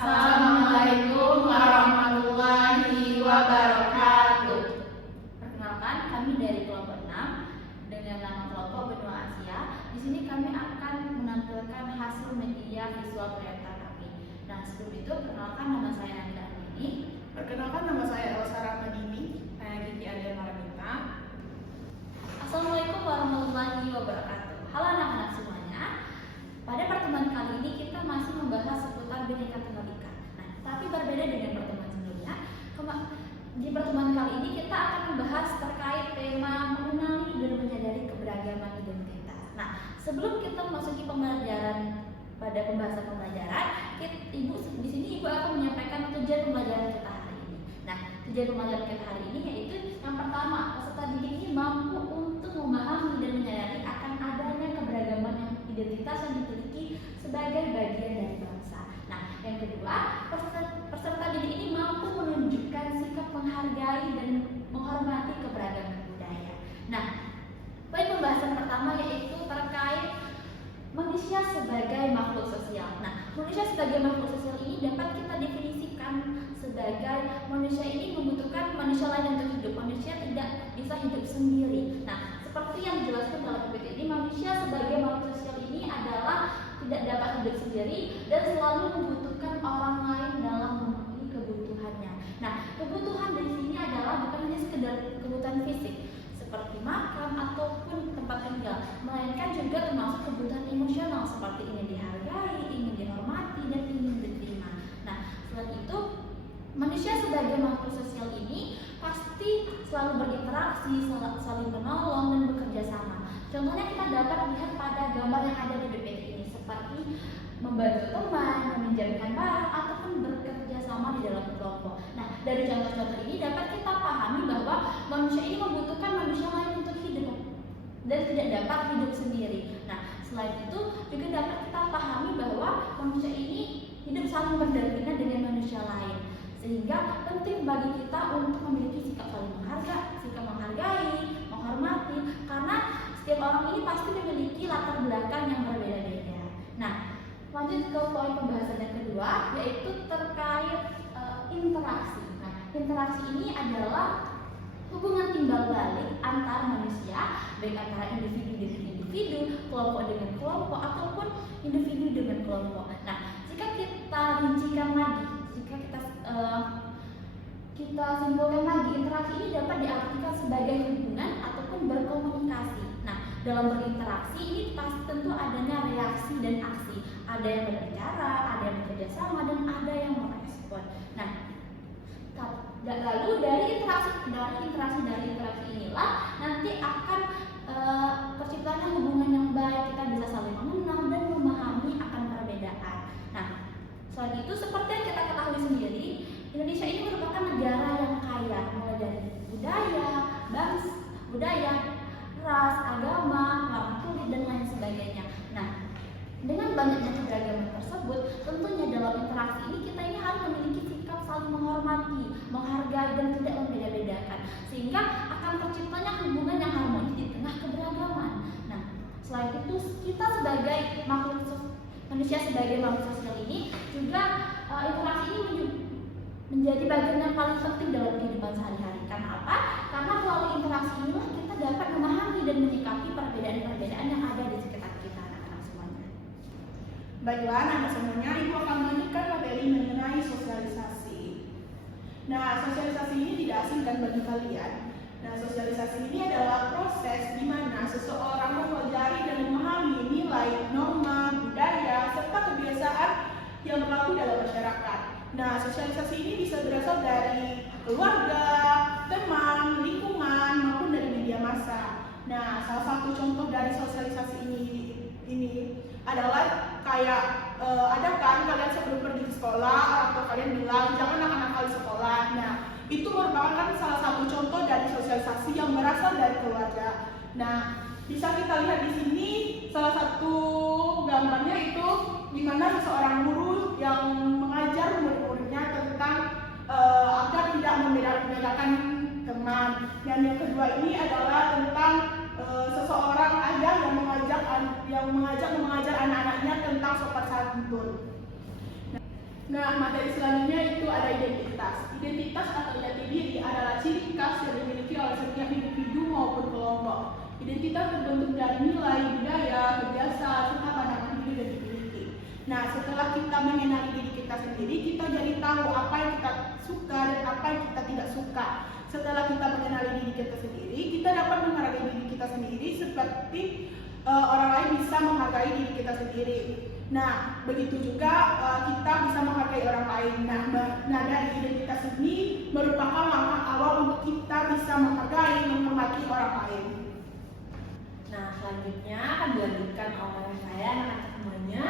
Assalamualaikum warahmatullahi wabarakatuh. Perkenalkan, kami dari kelompok 6 dengan nama kelompok Benua Asia. Di sini kami akan menampilkan hasil media visual proyektor kami. Nah, sebelum itu perkenalkan, nama saya Nanda Andini. Perkenalkan, nama saya Elsa Rahmadini. Saya Gigi Alia Maramita. Assalamualaikum warahmatullahi wabarakatuh. Halo anak-anak semuanya. Pada pertemuan kali ini kita masih membahas seputar Bhinneka Tunggal Ika. Nah, tapi berbeda dengan pertemuan sebelumnya. Di pertemuan kali ini kita akan membahas terkait tema mengenali dan menyadari keberagaman identitas. Nah, sebelum kita memasuki pembelajaran pada pembahasan pembelajaran, di sini ibu akan menyampaikan tujuan pembelajaran kita hari ini. Nah, tujuan pembelajaran kita hari ini yaitu yang pertama, peserta didik ini mampu untuk memahami dan menyadari akan adanya keberagaman yang identitas yang dimiliki sebagai bagian dari bangsa. Nah, yang kedua, peserta didik ini mampu menunjukkan sikap menghargai dan menghormati keberagaman budaya. Nah, poin pembahasan pertama yaitu terkait manusia sebagai makhluk sosial. Nah, manusia sebagai makhluk sosial ini dapat kita definisikan sebagai manusia ini membutuhkan manusia lain untuk hidup. Manusia tidak bisa hidup sendiri. Nah, seperti yang dijelaskan dalam PPT ini, manusia sebagai makhluk sosial ini adalah tidak dapat hidup sendiri dan selalu membutuhkan orang lain dalam memenuhi kebutuhannya. Nah, kebutuhan di sini adalah bukan hanya sekedar kebutuhan fisik seperti makan ataupun tempat tinggal, melainkan juga termasuk kebutuhan emosional seperti ingin dihargai, ingin dihormati, dan ingin diterima. Nah, selain itu, manusia sebagai makhluk sosial ini pasti selalu berinteraksi, saling menolong dan bekerja sama. Contohnya kita dapat lihat pada gambar yang ada di PPT ini seperti membantu teman, meminjamkan barang, ataupun bekerja sama di dalam kelompok. Nah, dari contoh-contoh ini dapat kita pahami bahwa manusia ini membutuhkan manusia lain untuk hidup dan tidak dapat hidup sendiri. Nah, selain itu juga dapat kita pahami bahwa manusia ini hidup saling berdampingan dengan manusia lain. Sehingga penting bagi kita untuk memiliki sikap saling menghargai, menghormati, karena setiap orang ini pasti memiliki latar belakang yang berbeda-beda. Nah, lanjut ke poin pembahasan yang kedua, yaitu terkait interaksi. Nah, interaksi ini adalah hubungan timbal balik antar manusia, baik antara individu dengan individu, kelompok dengan kelompok, ataupun individu dengan kelompok. Nah, jika kita rincikan lagi, jika kita simpulkan lagi, interaksi ini dapat diartikan sebagai hubungan ataupun berkomunikasi. Nah, dalam berinteraksi ini pasti tentu adanya reaksi dan aksi. Ada yang berbicara, ada yang bekerja sama, dan ada yang merespon. Nah, lalu dari interaksi inilah nanti akan terciptanya hubungan yang baik. Kita bisa saling mengenal dan memahami akan perbedaan. Nah, selain itu seperti yang kita ketahui sendiri, Indonesia ini merupakan negara yang kaya, mulai dari budaya, ras, agama, warna kulit, dan lain sebagainya. Nah, dengan banyaknya keberagaman tersebut, tentunya dalam interaksi ini kita ini harus memiliki sikap saling menghormati, menghargai, dan tidak membeda-bedakan, sehingga akan terciptanya hubungan yang harmonis di tengah keberagaman. Nah, selain itu kita sebagai manusia sebagai makhluk sosial ini juga interaksi ini menjadi bagian yang paling penting dalam kehidupan sehari-hari. Karena apa? Karena melalui interaksi inilah kita dapat memahami dan menyikapi perbedaan-perbedaan yang ada di sekitar kita, anak-anak semuanya. Baiklah, anak semuanya, ibu akan melanjutkan materi mengenai sosialisasi. Nah, sosialisasi ini tidak asing kan bagi kalian. Nah, sosialisasi ini adalah proses di mana seseorang mempelajari dan memahami nilai, norma, budaya, serta kebiasaan yang berlaku dalam masyarakat. Nah, sosialisasi ini bisa berasal dari keluarga, teman, lingkungan, maupun dari media massa. Nah, salah satu contoh dari sosialisasi ini adalah kayak ada kan kalian sebelum pergi ke sekolah atau kalian bilang jangan nakal-nakal di sekolah. Nah, itu merupakan salah satu contoh dari sosialisasi yang berasal dari keluarga. Nah, bisa kita lihat di sini salah satu gambarnya itu di mana seseorang guru yang mengajar murid-muridnya tentang agar tidak membedakan teman. Dan yang kedua ini adalah tentang seseorang ayah yang mengajar anak-anaknya tentang sopan santun. Nah, materi selanjutnya itu ada identitas. Identitas atau jati diri adalah ciri khas yang dimiliki oleh setiap individu maupun kelompok. Identitas terbentuk dari nilai, budaya, kebiasaan, serta pandangan diri dan dimiliki. Nah, setelah kita mengenali diri kita sendiri, kita jadi tahu apa yang kita suka dan apa yang kita tidak suka. Setelah kita mengenali diri kita sendiri, kita dapat menghargai diri kita sendiri seperti orang lain bisa menghargai diri kita sendiri. Nah, begitu juga kita bisa menghargai orang lain. Nah, dari identitas ini merupakan langkah awal untuk kita bisa menghargai, menghormati orang lain. Nah, selanjutnya akan dilanjutkan oleh saya anak-anak semuanya.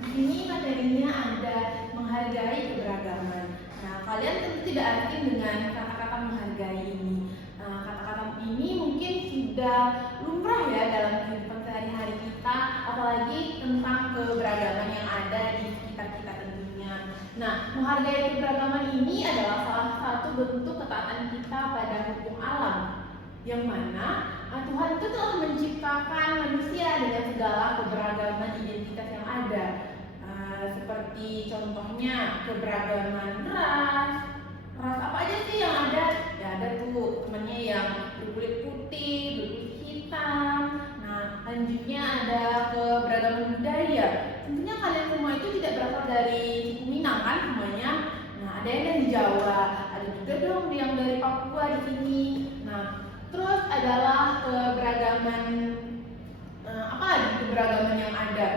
Di sini materinya ada menghargai keberagaman. Nah, kalian tentu tidak asing dengan kata-kata menghargai ini. Kata-kata ini mungkin sudah lumrah ya dalam kehidupan sehari-hari kita, apalagi tentang keberagaman yang ada di sekitar kita tentunya. Nah, menghargai keberagaman ini adalah salah satu bentuk ketaatan kita pada hukum alam, yang mana Tuhan itu telah menciptakan manusia dengan segala keberagaman identitas yang ada. Seperti contohnya keberagaman ras apa aja sih yang ada? Ya ada tuh temennya yang berkulit putih, berkulit hitam. Nah, lanjutnya ada keberagaman budaya. Tentunya kalian semua itu tidak berasal dari suku Minang kan semuanya. Nah, ada yang dari Jawa, ada juga dong yang dari Papua di sini. Nah, terus adalah keberagaman apa lagi keberagaman yang ada?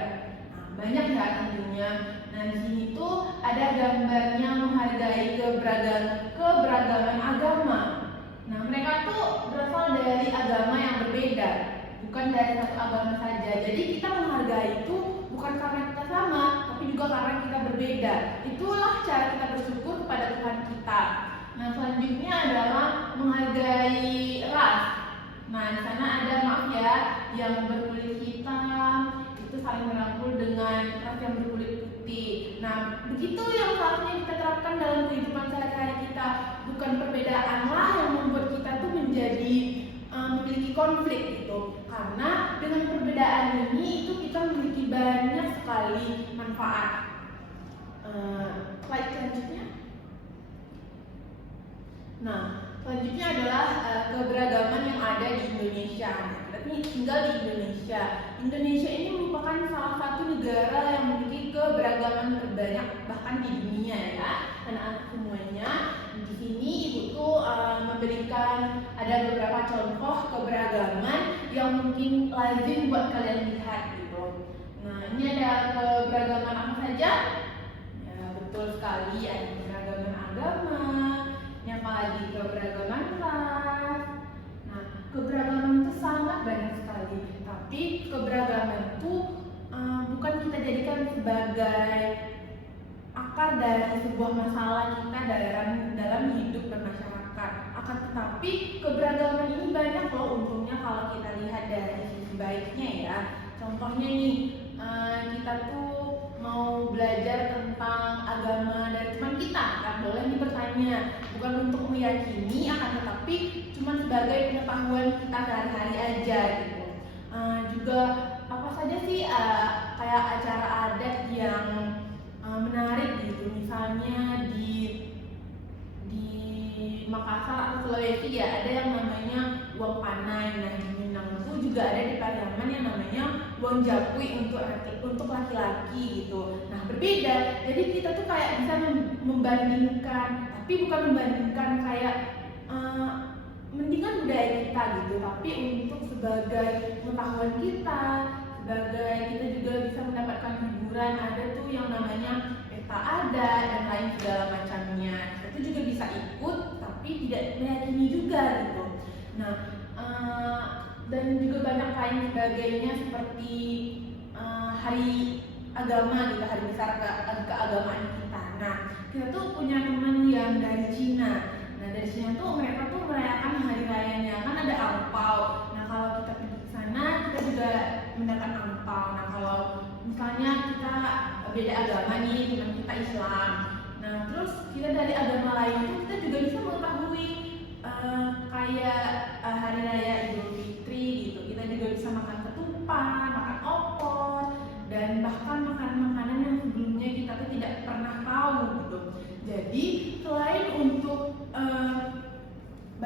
Nah, banyak ya tentunya. Nah, di sini tuh ada gambarnya menghargai keberagaman agama. Nah, mereka tuh berasal dari agama yang berbeda, bukan dari satu agama saja. Jadi kita menghargai itu bukan karena kita sama, tapi juga karena kita berbeda. Itulah cara kita bersyukur kepada Tuhan kita. Nah, selanjutnya adalah menghargai ras. Nah, di sana ada maaf ya, yang berkulit hitam itu saling merangkul dengan ras yang berkulit putih. Nah, begitu yang seharusnya kita terapkan dalam kehidupan sehari-hari kita. Bukan perbedaanlah yang membuat kita tuh menjadi memiliki konflik gitu. Karena dengan perbedaan ini itu kita memiliki banyak sekali manfaat. Slide selanjutnya. Nah, selanjutnya adalah keberagaman yang ada di Indonesia. Kita tinggal di Indonesia. Indonesia ini merupakan salah satu negara yang memiliki keberagaman terbanyak bahkan di dunia ya. Anak-anak semuanya. Di sini ibu tuh memberikan ada beberapa contoh keberagaman yang mungkin lazim buat kalian lihat gitu. Nah, ini ada keberagaman apa saja? Ya, betul sekali ada keberagaman agama. Apalagi keberagaman ras. Nah, keberagaman itu sangat banyak sekali. Tapi keberagaman itu bukan kita jadikan sebagai akar dari sebuah masalah kita dalam hidup bermasyarakat. Akan tetapi keberagaman ini banyak loh untungnya kalau kita lihat dari sisi baiknya ya. Contohnya nih, kita tuh mau belajar tentang agama dari teman kita, kan boleh nih bertanya, bukan untuk meyakini, akan tetapi cuma sebagai pengetahuan kita sehari-hari aja gitu. Juga apa saja sih kayak acara adat yang menarik gitu, misalnya di Makassar atau Sulawesi ya ada yang namanya uang panai. Nah, di Minang itu juga ada di Pariaman yang namanya uang japui untuk laki-laki gitu. Nah, berbeda. Jadi kita tuh kayak bisa membandingkan, tapi bukan membandingkan kayak mendingan budaya kita gitu, tapi untuk sebagai pengetahuan kita, sebagai kita juga bisa mendapatkan hiburan. Ada tuh yang namanya pesta adat dan lain segala macamnya. Itu juga bisa ikut, tapi tidak meyakini juga gitu. Nah, dan juga banyak lain sebagainya seperti hari agama gitu, hari besar keagamaan kita. Nah, kita tuh punya teman yang dari Cina. Nah, dari Cina tuh mereka tuh merayakan hari rayanya, kan ada angpau. Nah, kalau kita pergi ke sana, kita juga mendapat angpau. Nah, kalau misalnya kita beda agama nih, teman kita Islam. Nah, terus kita dari agama lain itu kita juga bisa mengetahui kayak hari raya Idul Fitri gitu. Kita juga bisa makan ketupat, makan opor, dan bahkan makanan-makanan yang sebelumnya kita tuh tidak pernah tahu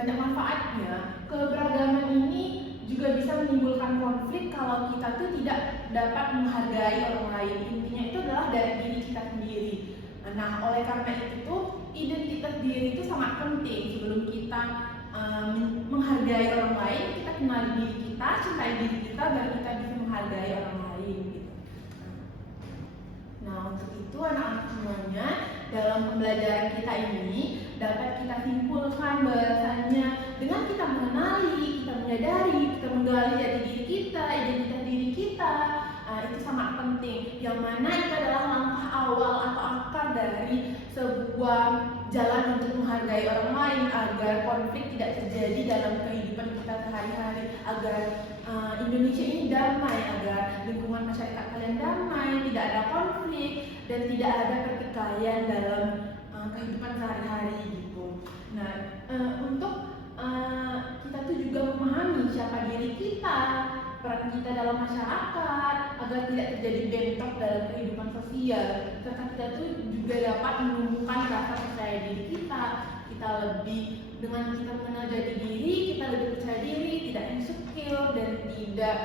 banyak manfaatnya. Keberagaman ini juga bisa menimbulkan konflik kalau kita tuh tidak dapat menghargai orang lain. Intinya itu adalah dari diri kita sendiri. Nah, oleh karena itu identitas diri itu sangat penting. Sebelum kita menghargai orang lain, kita kenali diri kita, cintai diri kita, baru kita bisa menghargai orang lain gitu. Nah, untuk itu anak-anak semuanya, dalam pembelajaran kita ini dapat kita simpulkan bahwasanya dengan kita mengenali, kita menyadari, kita menggali jati diri kita, identitas diri kita, itu sangat penting. Yang mana itu adalah langkah awal atau akar dari sebuah jalan untuk menghargai orang lain agar konflik tidak terjadi dalam kehidupan kita sehari-hari, agar Indonesia ini damai, agar lingkungan masyarakat kalian damai, tidak ada konflik dan tidak ada pertikaian dalam kehidupan sehari-hari gitu. Nah, untuk kita tuh juga memahami siapa diri kita, peran kita dalam masyarakat, agar tidak terjadi bentrok dalam kehidupan sosial, serta kita tuh juga dapat menumbuhkan rasa percaya diri kita. Kita lebih, dengan kita mengenal jati diri, kita lebih percaya diri, tidak insecure dan tidak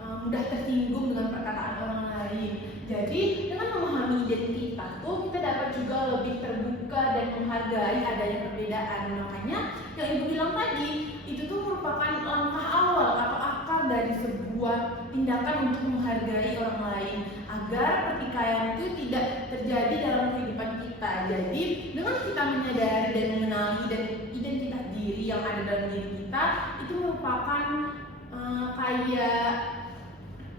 mudah tersinggung dengan perkataan orang lain. Jadi dengan memahami identitas tuh kita dapat juga lebih terbuka dan menghargai adanya perbedaan. Makanya yang ibu bilang tadi itu tuh merupakan langkah awal atau akar dari sebuah tindakan untuk menghargai orang lain agar pertikaian itu tidak terjadi dalam kehidupan kita. Jadi dengan kita menyadari dan mengenali dan identitas diri yang ada dalam diri kita, itu merupakan kayak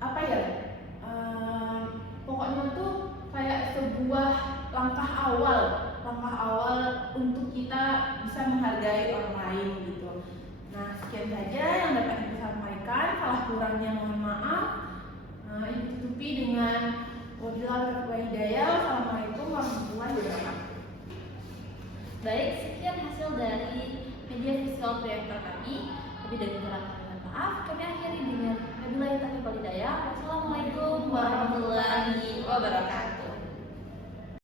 apa ya? Pokoknya tuh kayak sebuah langkah awal untuk kita bisa menghargai orang lain gitu. Nah, sekian saja yang dapat ibu sampaikan. Salah kurangnya mohon maaf. Ibu tutupi dengan wabillahi taufiq hidayah. Assalamualaikum warahmatullahi wabarakatuh. Baik, sekian hasil dari media visual proyektor kami. Lebih dari kurang kami mohon maaf. Kami akhiri dengan wabillahi taufiq hidayah. Wassalamualaikum warahmatullahi wabarakatuh.